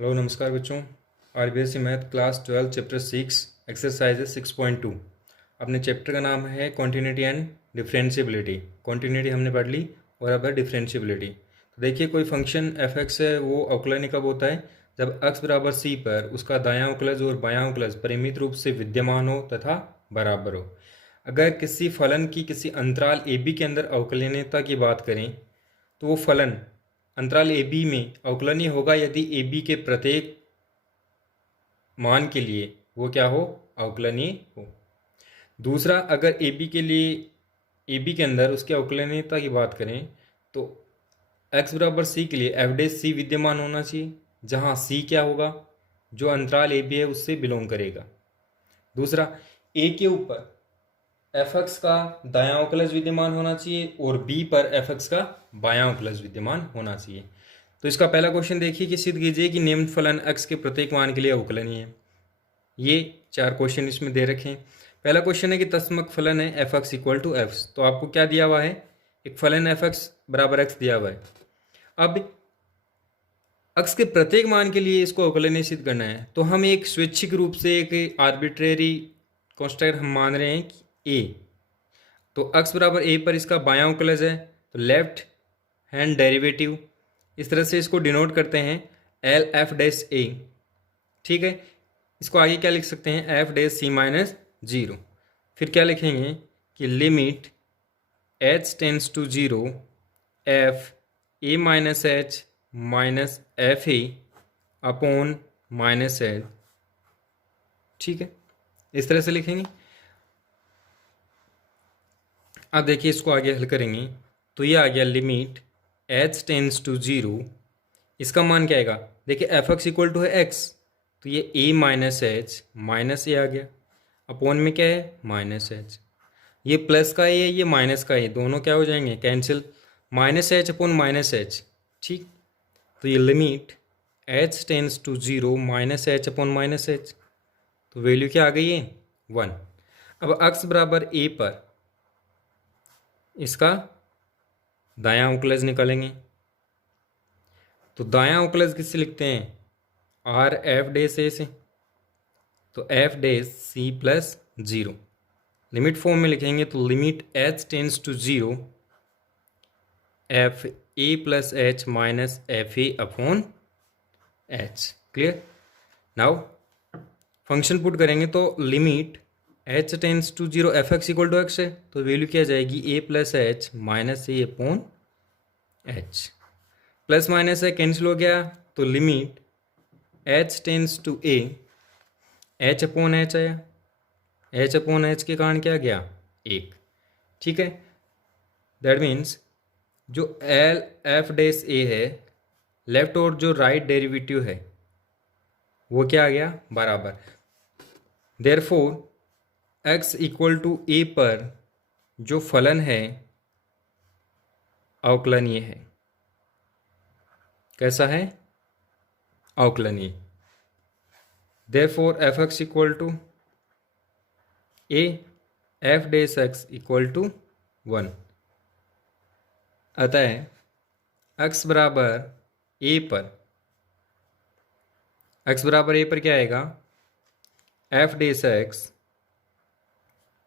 Hello नमस्कार बच्चों। RBSC math class 12 chapter 6 exercises 6.2। अपने चैप्टर का नाम है कॉन्टिन्यूटी एंड डिफरेंशिएबिलिटी। कॉन्टिन्यूटी हमने पढ़ ली और अब है डिफरेंशिएबिलिटी। तो देखिए कोई फंक्शन एफ एक्स है, वो अवकलनीय कब होता है? जब x बराबर c पर उसका दायां अवकलज और बायां अवकलज परिमित रूप से विद्यमान हो तथा बराबर हो। अगर किसी फलन की किसी अंतराल ए बी के अंदर अवकलनीयता की बात करें तो वो फलन अंतराल ए बी में अवकलनीय होगा यदि ए बी के प्रत्येक मान के लिए वो क्या हो, अवकलनीय हो। दूसरा, अगर ए बी के लिए ए बी के अंदर उसके अवकलनीयता की बात करें तो x बराबर सी के लिए एफ डे सी विद्यमान होना चाहिए, जहाँ सी क्या होगा, जो अंतराल ए बी है उससे बिलोंग करेगा। दूसरा, ए के ऊपर एफ एक्स का दायां अवकलज विद्यमान होना चाहिए और बी पर एफ एक्स का बायां अवकलज विद्यमान होना चाहिए। तो इसका पहला क्वेश्चन देखिए कि सिद्ध कीजिए कि निम्न फलन x के प्रत्येक मान के लिए अवकलनीय है। ये 4 क्वेश्चन इसमें दे रखे हैं। पहला क्वेश्चन है कि तस्मक फलन है F x equal to f. तो आपको क्या दिया हुआ है? एक फलन एफ एक्स बराबर एक्स दिया हुआ है। अब x के प्रत्येक मान के लिए इसको अवकलनीय सिद्ध करना है, तो हम एक स्वैच्छिक रूप से एक आर्बिट्रेरी कॉन्स्टेंट हम मान रहे हैं कि a। तो x बराबर a पर इसका बायां अवकलज है, तो लेफ्ट हैंड डेरिवेटिव, इस तरह से इसको डिनोट करते हैं एल एफ डैश ए। ठीक है, इसको आगे क्या लिख सकते हैं? F dash c minus 0। फिर क्या लिखेंगे कि limit H tends to 0 F A minus H minus F A upon minus H. ठीक है, इस तरह से लिखेंगे। अब देखिए इसको आगे हल करेंगे तो ये आ गया लिमिट एच टेंस टू 0, इसका मान क्या आएगा? देखिए एफ एक्स इक्वल टू है एक्स, तो ये ए माइनस एच माइनस ए आ गया, अपॉन में क्या है? Minus H. ये प्लस का ए है, ये माइनस का ए, दोनों क्या हो जाएंगे? Cancel. Minus h upon minus H. ठीक, तो ये limit H tends to 0 minus h upon minus H, तो वैल्यू क्या आ गई है? 1। अब एक्स बराबर ए पर इसका दायां अवकलज निकालेंगे। तो दायां अवकलज किससे लिखते हैं? आर एफ डैश ए से, तो f dash c plus 0। Limit form में लिखेंगे तो limit H tends to 0 F A plus H minus F A upon h. Clear? Now function put करेंगे तो limit H tends to 0 f x equal to x है, तो value क्या जाएगी? A plus H minus a upon h. Plus minus है cancel हो गया, तो limit H tends to a h upon H आया, एच अपॉन एच के कारण क्या गया? 1। ठीक है, दैट मीन्स जो एल एफ डैश ए है, लेफ्ट और जो राइट डेरिवेटिव है वो क्या आ गया? बराबर। Therefore x equal to a पर जो फलन है अवकलनीय है। कैसा है? अवकलनीय। Therefore f x equal to a f dash x equal to 1। अतः एक्स बराबर ए पर, एक्स बराबर ए पर क्या आएगा? एफ डैश एक्स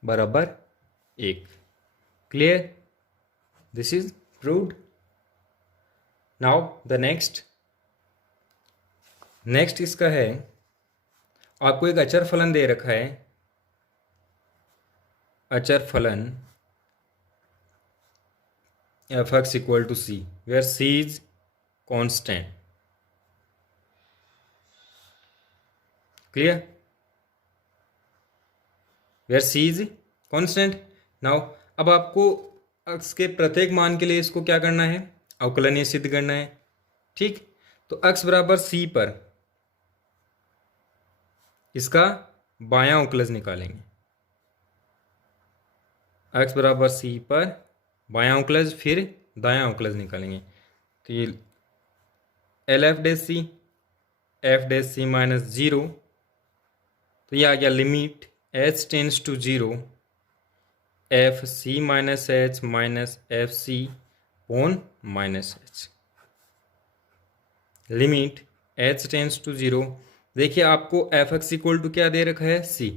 बराबर 1। Clear? This is proved. Now the next इसका है, आपको एक अचर फलन दे रखा है, अचर फलन F x equal to c, where c is constant. Clear? Where c is constant. Now अब आपको x के प्रत्येक मान के लिए इसको क्या करना है? अवकलनीय सिद्ध करना है। ठीक, तो x बराबर c पर इसका बायां अवकलज निकालेंगे। x बराबर c पर बायां अवकलज फिर दायां अवकलज निकालेंगे, तो ये L f dash c minus 0, तो ये आ गया limit h tends to 0 f c minus H minus f c upon minus h. Limit h tends to 0, देखिए आपको एफ एक्स इक्वल टू क्या दे रखा है, c,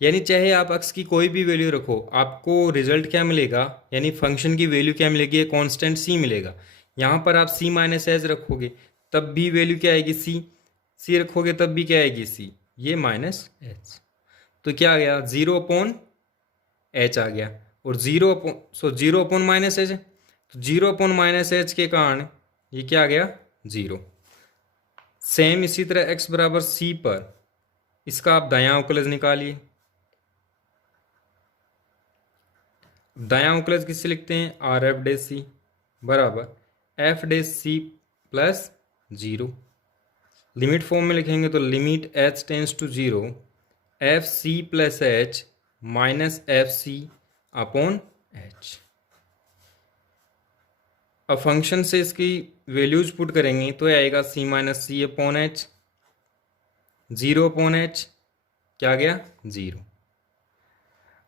यानी चाहे आप x की कोई भी वैल्यू रखो आपको रिजल्ट क्या मिलेगा, यानी फंक्शन की वैल्यू क्या मिलेगी, कांस्टेंट c मिलेगा। यहाँ पर आप c माइनस एच रखोगे तब भी वैल्यू क्या आएगी, c रखोगे तब भी क्या आएगी, c, ये माइनस एच, तो क्या आ गया, 0/h आ गया, और 0/, माइनस एच है, तो 0/-h के कारण ये क्या आ गया, 0। सेम इसी तरह x बराबर c पर इसका आप दायां अवकलज निकालिए। दायां अवकलज किससे लिखते हैं, आर एफ डे सी बराबर f dash c plus 0। Limit form में लिखेंगे तो limit h tends to 0 f c plus H minus f c upon h. अब फंक्शन से इसकी वैल्यूज पुट करेंगे तो ये आएगा c minus c upon h, 0/h क्या गया, 0।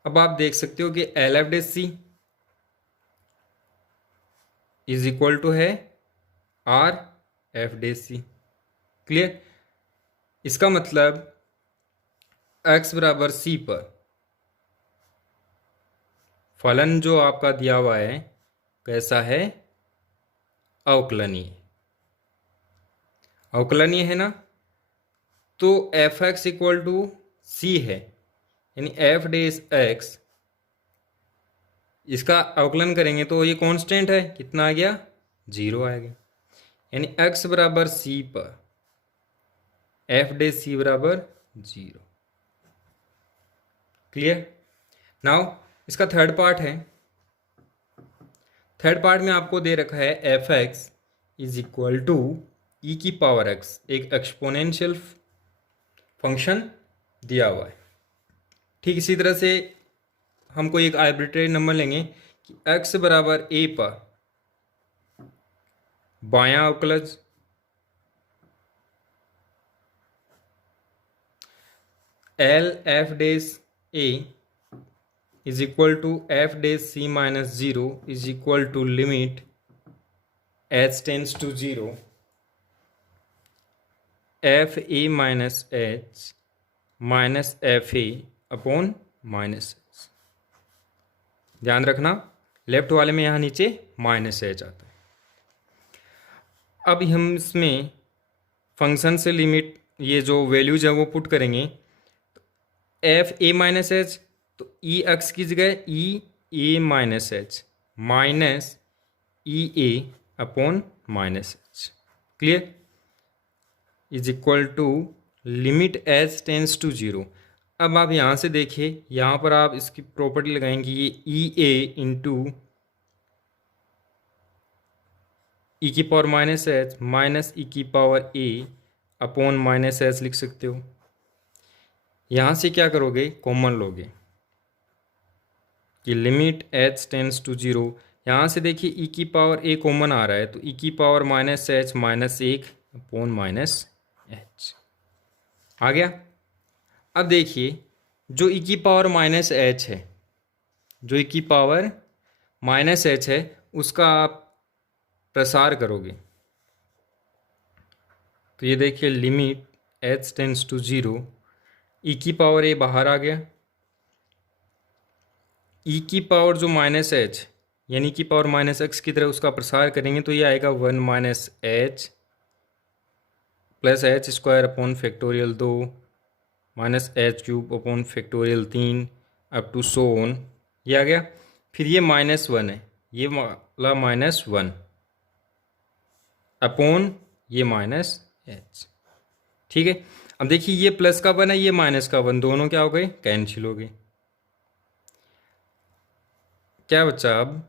अब आप देख सकते हो कि L f dash c is equal to है R F dash c. Clear, इसका मतलब x बराबर c पर फलन जो आपका दिया हुआ है कैसा है, अवकलनीय, अवकलनीय है ना, तो एफ एक्स इक्वल टू सी है, यानी एफ डेज एक्स, इसका अवकलन करेंगे तो ये कांस्टेंट है, कितना आ गया, 0 आ गया, यानी x बराबर c पर एफ डे सी बराबर 0। क्लियर, नाउ इसका थर्ड पार्ट है। थर्ड पार्ट में आपको दे रखा है F X is equal to E की पावर एक्स, एक एक्सपोनेंशियल फंक्शन दिया हुआ है। ठीक इसी तरह से हम कोई एक आर्बिट्रेरी नंबर लेंगे कि x बराबर a पर बायां अवकलज L F dash a is equal to F dash c minus 0 is equal to limit h tends to 0 F A minus H minus F A upon minus h. ध्यान रखना left वाले में यहाँ नीचे माइनस एच आता है। अब हम इसमें फंक्शन से लिमिट ये जो वैल्यूज है वो पुट करेंगे, एफ ए माइनस एच, तो ई एक्स की जगह E A minus H minus E A upon minus H. Clear, is equal to limit H tends to 0। अब आप यहाँ से देखिए, यहाँ पर आप इसकी प्रॉपर्टी लगाएंगे, ये ई ए इंटू ई की power minus H minus e की पावर ए अपॉन माइनस एच लिख सकते हो। यहाँ से क्या करोगे, कॉमन लोगे कि लिमिट एच टेंस टू 0, यहाँ से देखिए ई की पावर ए कॉमन आ रहा है, तो ई की power minus H minus 1 upon minus H आ गया। अब देखिए जो ई की पावर माइनस एच है, जो ई की पावर माइनस एच है उसका आप प्रसार करोगे तो ये देखिए limit H tends to 0, e की पावर ए बाहर आ गया, ई की पावर जो माइनस एच यानी की पावर माइनस एक्स की तरह उसका प्रसार करेंगे तो ये आएगा 1 minus H plus H square upon factorial 2 minus H cube upon factorial 3 up to so on, ये आ गया। फिर ये -1 है, ये वाला -1 अपॉन ये माइनस एच। ठीक है, अब देखिए ये प्लस का 1 है, ये माइनस का 1, दोनों क्या हो गए, कैंसिल हो गए। क्या बचा अब,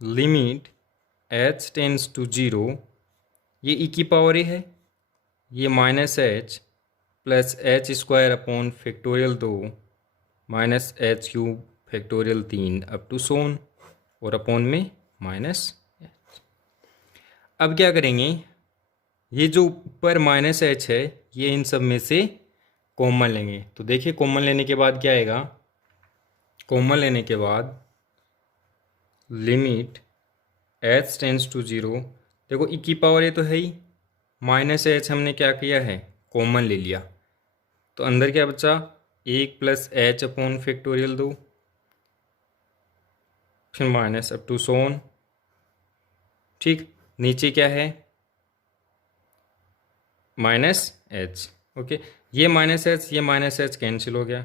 लिमिट एच टेंस टू 0, ये ई की पावर ए है, ये minus H plus H square upon factorial 2 minus H cube factorial 3 up to so on, और अपॉन में माइनस एच। अब क्या करेंगे, ये जो ऊपर माइनस एच है ये इन सब में से कॉमन लेंगे, तो देखिए कॉमन लेने के बाद क्या आएगा, कॉमन लेने के बाद लिमिट एच टेंस टू 0, देखो ई की पावर ए तो है ही, माइनस एच हमने क्या किया है, कॉमन ले लिया, तो अंदर क्या बचा, 1 प्लस एच अपॉन फैक्टोरियल 2, फिर माइनस अप टू सोन। ठीक, नीचे क्या है, माइनस एच। ओके, ये माइनस एच कैंसिल हो गया,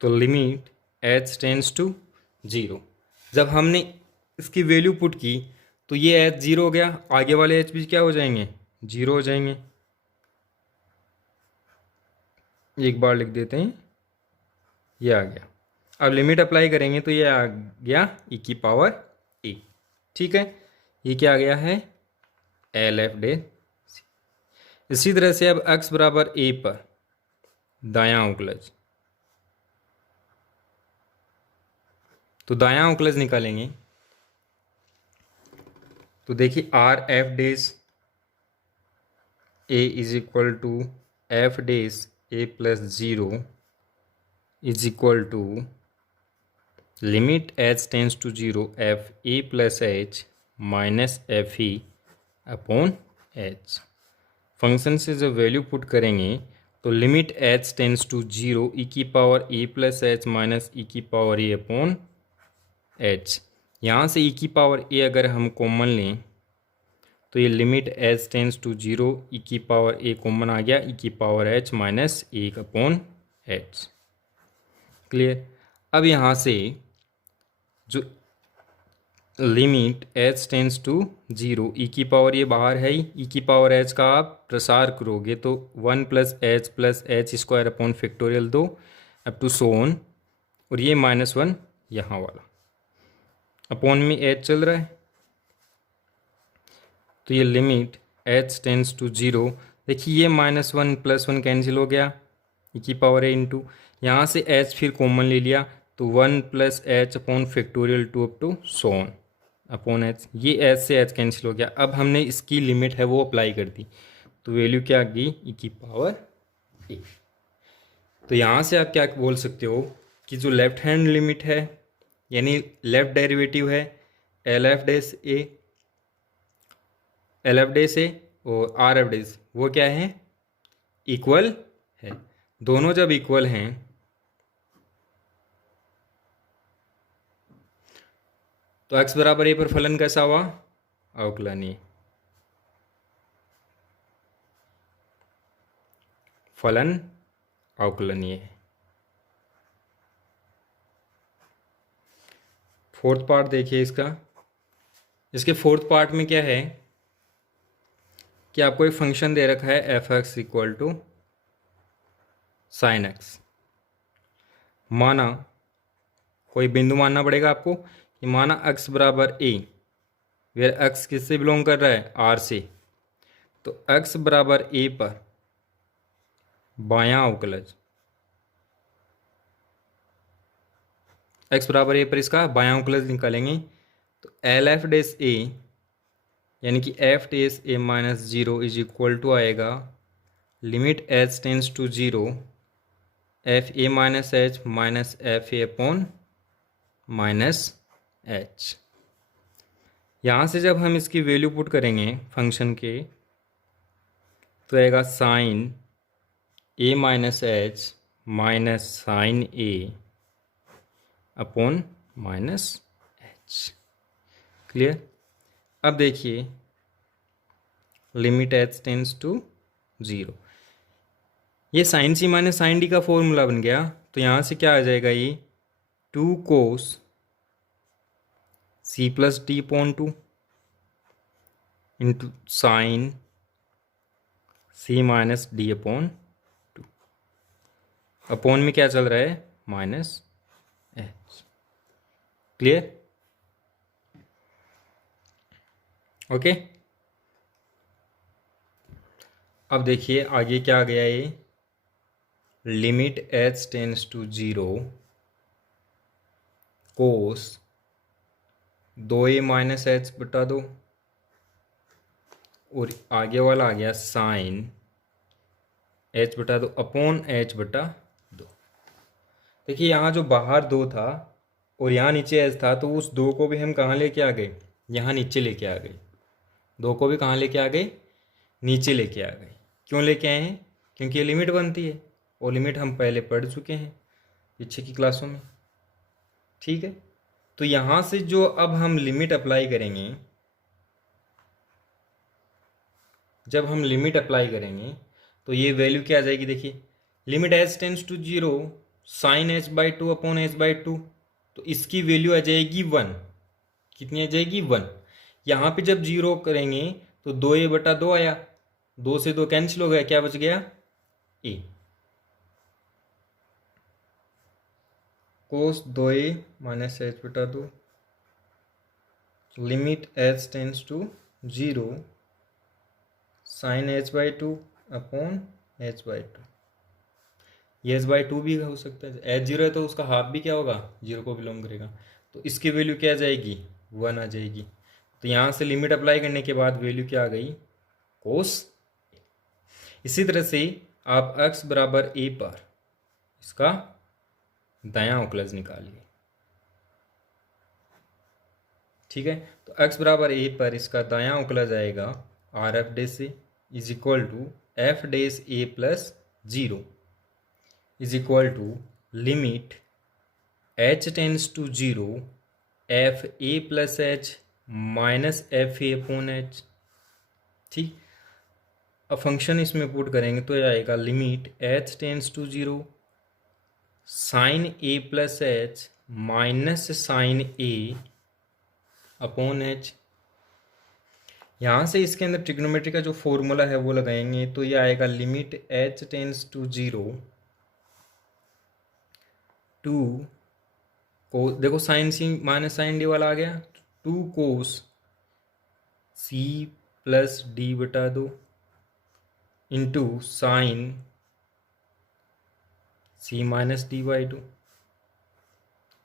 तो लिमिट एच टेंड्स टू 0। जब हमने इसकी वैल्यू पुट की तो ये एच 0 हो गया, आगे वाले एच भी क्या हो जाएंगे, 0 हो जाएंगे। एक बार लिख देते हैं, ये आ गया। अब लिमिट अप्लाई करेंगे तो ये आ गया e की पावर a। ठीक है, ये क्या आ गया है, एल एफ डे। इसी तरह से अब x बराबर a पर दायां उकलज, तो दायां उकलज निकालेंगे तो देखिए R F dash a is equal to F dash a plus 0 is equal to limit H tends to 0 F A plus H minus f e upon h. Function से जब वैल्यू पुट करेंगे तो limit H tends to 0 e की power a plus H minus e की power ए upon H. यहाँ से ई की power ए अगर हम कॉमन लें तो ये limit H tends to 0 e की पावर ए कॉमन आ गया, ई की power H minus 1 upon h. Clear. अब यहाँ से जो limit H tends to 0 e की पावर ये बाहर है ही, ई की पावर एच का आप प्रसार करोगे तो 1 plus H square upon factorial 2 up to so on, और ये -1 यहाँ वाला अपॉन में एच चल रहा है, तो ये लिमिट एच टेंस टू 0। देखिए ये -1 प्लस 1 कैंसिल हो गया, ई की पावर ए इंटू यहाँ से एच फिर कॉमन ले लिया तो 1 plus h upon factorial 2 up to so on upon h, ये एच से एच कैंसिल हो गया। अब हमने इसकी लिमिट है वो अप्लाई कर दी तो वैल्यू क्या आ गई, ई की पावर ए। तो यहाँ से आप क्या बोल सकते हो कि जो लेफ्ट हैंड लिमिट है यानी लेफ्ट डेरिवेटिव है एल एफ डेस ए, एल एफ डेस ए और आर एफ डेस, वो क्या है, इक्वल है। दोनों जब इक्वल हैं तो x बराबर ए पर फलन कैसा हुआ, अवकलनीय। फलन अवकलनीय है। फोर्थ पार्ट देखिए इसका, इसके फोर्थ पार्ट में क्या है कि आपको एक फंक्शन दे रखा है F x equal to sine x. माना कोई बिंदु मानना पड़ेगा आपको कि माना x बराबर a, वेयर x किससे बिलोंग कर रहा है, r से, तो x बराबर a पर बायां अवकलज, x बराबर a पर इसका बायां अवकलज निकालेंगे तो एल एफ डेस a यानी कि F dash a minus 0 is equal to आएगा limit H tends to 0 F A minus H minus F A upon minus H. यहाँ से जब हम इसकी वैल्यू पुट करेंगे फंक्शन के तो आएगा sign A minus H minus sine A upon minus H. Clear. अब देखिए लिमिट एच टेंस टू 0, ये sign C minus sine D का फॉर्मूला बन गया, तो यहाँ से क्या आ जाएगा, ये 2 cos C plus D upon 2 into sine C minus D upon 2, upon में क्या चल रहा है, माइनस एच। क्लियर। ओके। अब देखिए आगे क्या आ गया, ये limit H tends to 0 cos 2a minus h बटा 2, और आगे वाला आ गया साइन h बटा 2 अपॉन h बटा 2। देखिए यहाँ जो बाहर 2 था और यहाँ नीचे h था, तो उस 2 को भी हम कहाँ लेके आ गए, यहाँ नीचे लेके आ गए। 2 को भी कहाँ लेके आ गए, नीचे लेके आ गए। क्यों लेके आए हैं? क्योंकि ये लिमिट बनती है, और लिमिट हम पहले पढ़ चुके हैं पीछे की क्लासों में। ठीक है, तो यहाँ से जो अब हम लिमिट अप्लाई करेंगे, जब हम लिमिट अप्लाई करेंगे तो ये वैल्यू क्या आ जाएगी? देखिए, limit H tends to 0 sine h by two upon h by two, तो इसकी वैल्यू आ जाएगी 1। कितनी आ जाएगी? 1। यहाँ पे जब 0 करेंगे तो 2a/2 आया, 2 से 2 कैंसिल हो गया, क्या बच गया? a। Cos 2a minus h/2 limit h tends to 0 sine h/2 upon h/2। ये h/2 भी हो सकता है, h 0 है तो उसका हाफ भी क्या होगा? 0 को बिलोंग करेगा, तो इसकी वैल्यू क्या आ जाएगी? 1 आ जाएगी। तो यहाँ से लिमिट अप्लाई करने के बाद वैल्यू क्या आ गई? कोस। इसी तरह से आप x बराबर a पर इसका दायां अवकलज निकालिए। ठीक है, तो x बराबर a पर इसका दायां अवकलज आएगा R F dash is equal to F dash a plus 0 is equal to limit h tends to 0 F A plus H minus F A upon H. ठीक, अब फंक्शन इसमें पुट करेंगे तो ये आएगा limit h tends to 0 sine A plus H minus sine A upon H. यहाँ से इसके अंदर ट्रिग्नोमेट्री का जो फॉर्मूला है वो लगाएंगे तो ये आएगा लिमिट h टेंस टू 0 टू को, देखो sine C minus sine D वाला आ गया, 2 cos C plus d/2 into sine C minus d/2।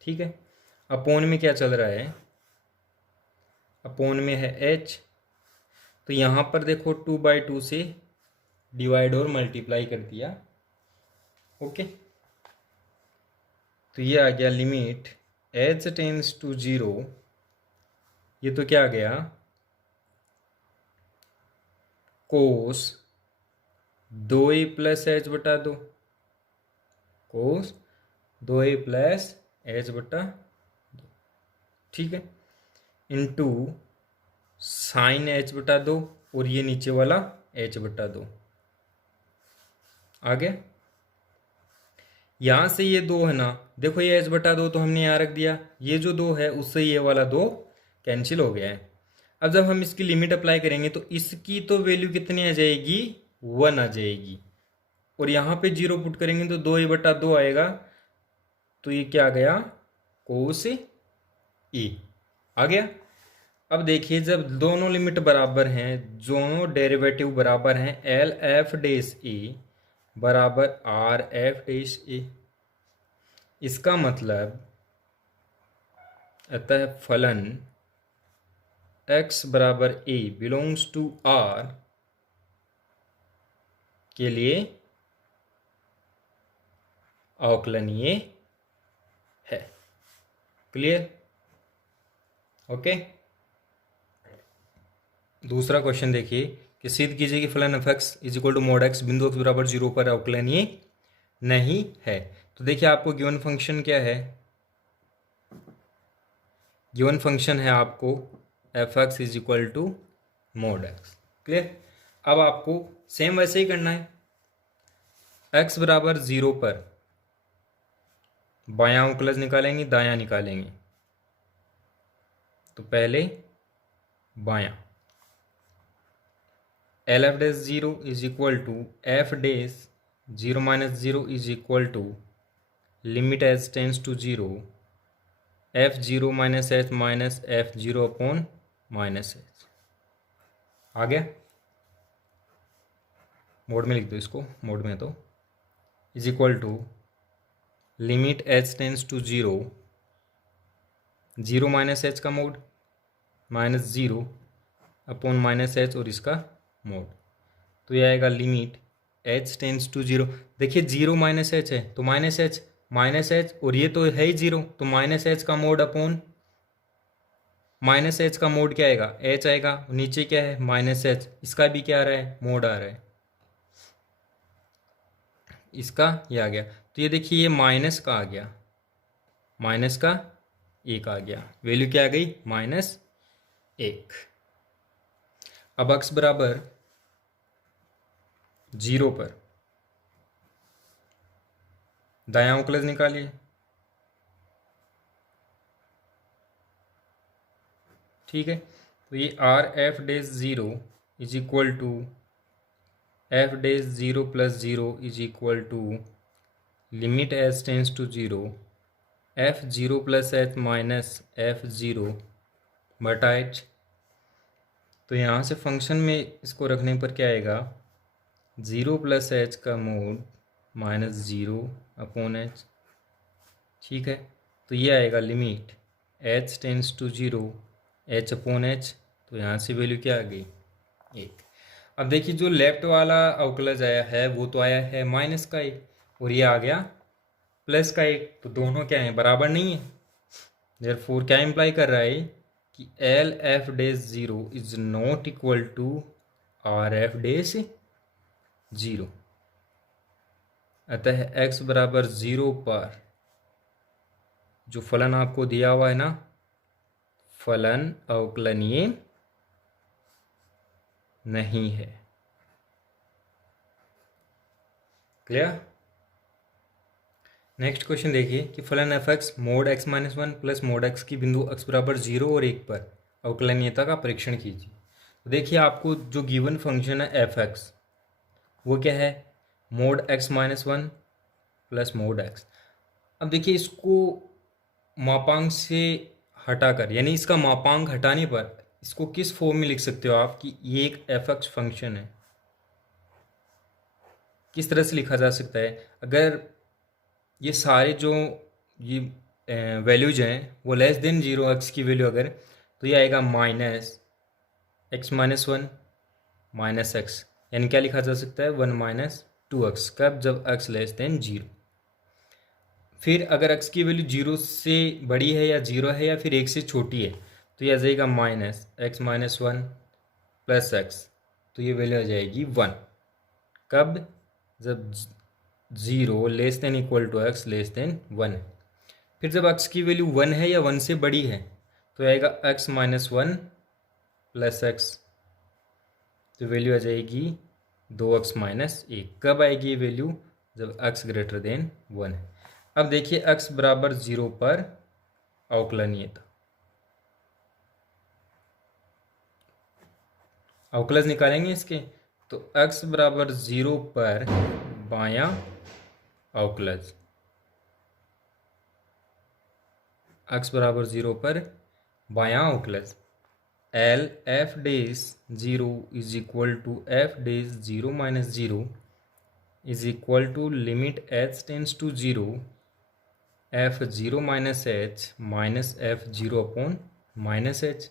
ठीक है, अपोन में क्या चल रहा है? अपोन में है h, तो यहाँ पर देखो 2/2 से डिवाइड और मल्टीप्लाई कर दिया। ओके, तो ये आ गया लिमिट h टेंस टू 0, ये तो क्या आ गया? कोस 2a प्लस h/2, कोस 2a प्लस h/2। ठीक है, इंटू साइन h/2 और ये नीचे वाला h/2 आ गया। यहाँ से ये 2 है ना, देखो ये h/2 तो हमने यहाँ रख दिया, ये जो 2 है उससे ये वाला 2 कैंसिल हो गया है। अब जब हम इसकी लिमिट अप्लाई करेंगे तो इसकी तो वैल्यू कितनी आ जाएगी? 1 आ जाएगी, और यहाँ पे 0 पुट करेंगे तो 2a/2 आएगा, तो ये क्या आ गया? कोस ए आ गया। अब देखिए, जब दोनों लिमिट बराबर हैं, दोनों डेरिवेटिव बराबर हैं, एल एफ डेस ए बराबर आर एफ डेस ए, इसका मतलब अतः फलन x बराबर a बिलोंग्स टू r के लिए अवकलनीय है। क्लियर? ओके, दूसरा क्वेश्चन देखिए कि सिद्ध कीजिए कि फलन F X is equal to mod X बिंदु x बराबर 0 पर अवकलनीय नहीं है। तो देखिए, आपको गिवन फंक्शन क्या है? गिवन फंक्शन है आपको F X is equal to mod X. Clear? अब आपको सेम वैसे ही करना है, x बराबर 0 पर बायां अवकलज निकालेंगे, दायां निकालेंगे। तो पहले बायां, L F dash 0 is equal to F dash 0 minus 0 is equal to limit H tends to 0 f0 minus H minus f0 upon minus H. आ गया? मोड में लिख दो इसको, मोड में तो is equal to limit H tends to 0 0 minus h का mod minus 0 upon minus h और इसका मोड, तो ये आएगा लिमिट एच टेंस टू 0। देखिए 0 माइनस एच है तो माइनस एच और ये तो है ही 0, तो माइनस एच का मोड अपॉन माइनस एच का मोड क्या आएगा, एच आएगा, नीचे क्या है माइनस एच, इसका भी क्या आ रहा है मोड आ रहा है, इसका ये आ गया। तो ये देखिए ये माइनस का आ गया, माइनस का एक आ गया, वैल्यू क्या आ गई माइनस एक। अब x बराबर 0 पर दायां अवकलज निकालिए। ठीक है, तो ये R F dash zero is equal to F dash zero plus zero is equal to limit H tends to zero F zero plus H minus F zero बटा एच। तो यहाँ से फंक्शन में इसको रखने पर क्या आएगा, ज़ीरो प्लस एच का mod minus zero upon H. ठीक है, तो ये आएगा limit H tends to zero H upon H. तो यहाँ से वैल्यू क्या आ गई एक। अब देखिए जो लेफ्ट वाला अवकलज आया है वो तो आया है माइनस का एक, और ये आ गया प्लस का एक, तो दोनों क्या है बराबर नहीं है। देयरफॉर क्या इम्प्लाई कर रहा है कि L F dash zero is not equal to R F dash zero. अतः x बराबर 0 पर जो फलन आपको दिया हुआ है ना, फलन अवकलनीय नहीं है। क्लियर। नेक्स्ट क्वेश्चन देखिए कि फलन F x mode x minus one plus mode x की बिंदु x बराबर 0 और 1 पर अवकलनीयता का परीक्षण कीजिए। तो देखिए आपको जो गिवन फंक्शन है एफ एक्स वो क्या है, mode x minus one plus mode x. अब देखिए इसको मापांक से हटाकर, यानी इसका मापांक हटाने पर इसको किस फॉर्म में लिख सकते हो आप कि ये एक एफ एक्स फंक्शन है। किस तरह से लिखा जा सकता है, अगर ये सारे जो ये वैल्यूज हैं वो लेस देन जीरो एक्स की वैल्यू अगर, तो ये आएगा minus X minus one minus x, यानी क्या लिखा जा सकता है वन माइनस टू एक्स, कब जब एक्स लेस देन जीरो। फिर अगर x की वैल्यू जीरो से बड़ी है या जीरो है या फिर एक से छोटी है तो ये आ जाएगा minus X minus one plus X, तो ये वैल्यू आ जाएगी वन, कब जब zero less than equal to X less than one है। फिर जब x की वैल्यू वन है या वन से बड़ी है तो आएगा x minus one plus X, तो वैल्यू आ जाएगी दो एक्स माइनस एक। कब आएगी ये वैल्यू, जब x ग्रेटर देन वन है। अब देखिए x बराबर 0 पर अवकलनीयता, अवकलज निकालेंगे इसके, तो x बराबर 0 पर बायां अवकलज, x बराबर 0 पर बायां अवकलज L F dash 0 is equal to F dash 0 minus 0 is equal to limit H tends to 0 F 0 minus H minus F 0 upon minus H.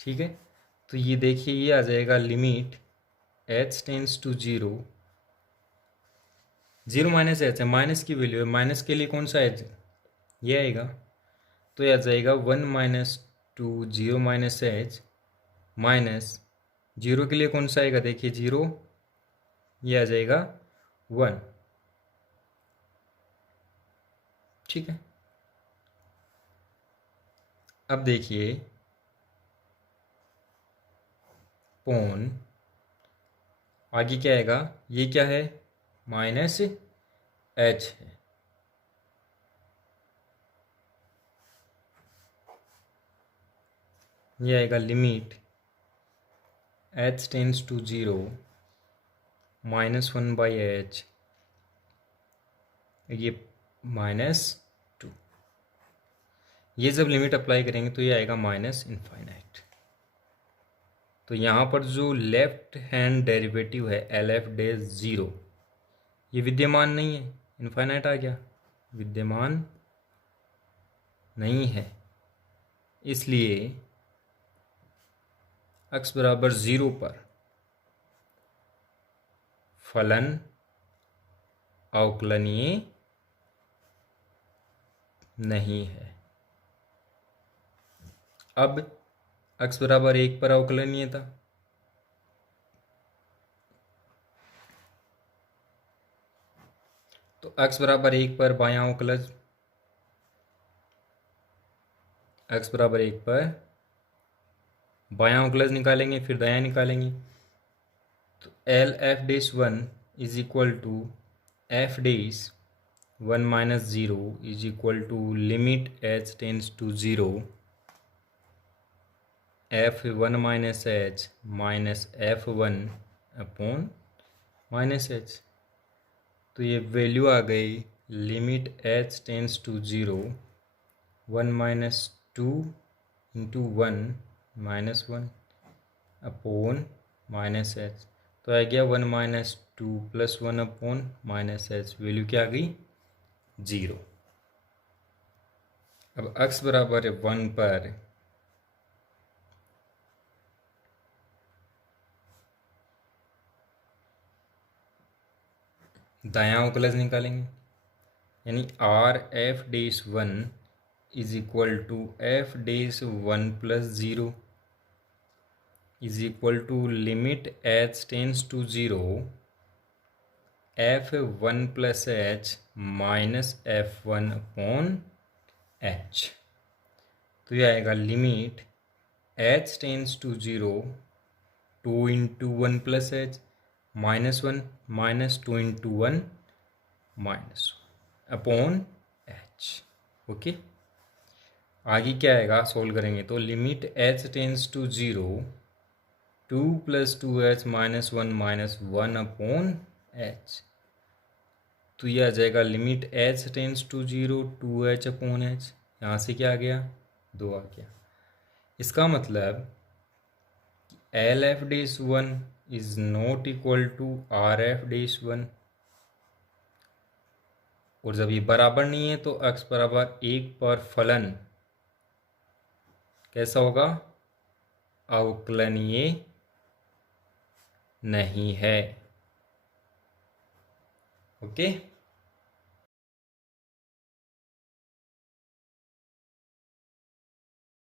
ठीक है, तो ये देखिए ये आ जाएगा limit H tends to 0, 0 minus H है, माइनस की वैल्यू है, माइनस के लिए कौन सा एच ये आएगा, तो ये आ जाएगा one minus two 0 minus H minus zero के लिए कौन सा आएगा, देखिए जीरो, ये आ जाएगा वन। ठीक है, अब देखिए पॉन आगे क्या आएगा, ये क्या है माइनस एच है, ये आएगा limit H tends to 0 minus one by H, ये माइनस टू, ये जब लिमिट अप्लाई करेंगे तो ये आएगा माइनस इनफाइनाइट। तो यहाँ पर जो लेफ्ट हैंड डेरिवेटिव है एल एफ डेज 0 ये विद्यमान नहीं है, इनफाइनाइट आ गया, विद्यमान नहीं है, इसलिए x बराबर 0 पर फलन अवकलनीय नहीं है। अब x बराबर 1 पर अवकलनीय था, तो x बराबर 1 पर बायां अवकलज, x बराबर 1 पर बायां अवकलज निकालेंगे, फिर दायां निकालेंगे। तो L F dash 1 is equal to F dash 1 minus 0 is equal to limit H tends to 0 f1 minus H minus f1 upon minus H. तो ये वैल्यू आ गई limit H tends to 0 1 minus 2 into 1 minus 1 upon minus H. तो आ गया 1 minus 2 plus 1 upon minus H, value क्या आ गई 0। अब x बराबर 1 पर दायां अवकलज निकालेंगे, यानी R F dash 1 is equal to F dash 1 plus 0 is equal to limit H tends to 0 f1 plus H minus f1 upon H. तो यह आएगा limit H tends to 0 2 into 1 plus H minus 1 minus 2 into 1 minus upon H. Okay, आगे क्या आएगा solve करेंगे तो limit H tends to 0 2 plus 2h minus 1 upon H. तो यह आ जाएगा limit H tends to 0 2h upon H. यहाँ से क्या आ गया 2 आ गया। इसका मतलब L F dash 1 is not equal to R F dash 1, और जब ये बराबर नहीं है तो x बराबर 1 पर फलन कैसा होगा, अवकलनीय नहीं है। ओके।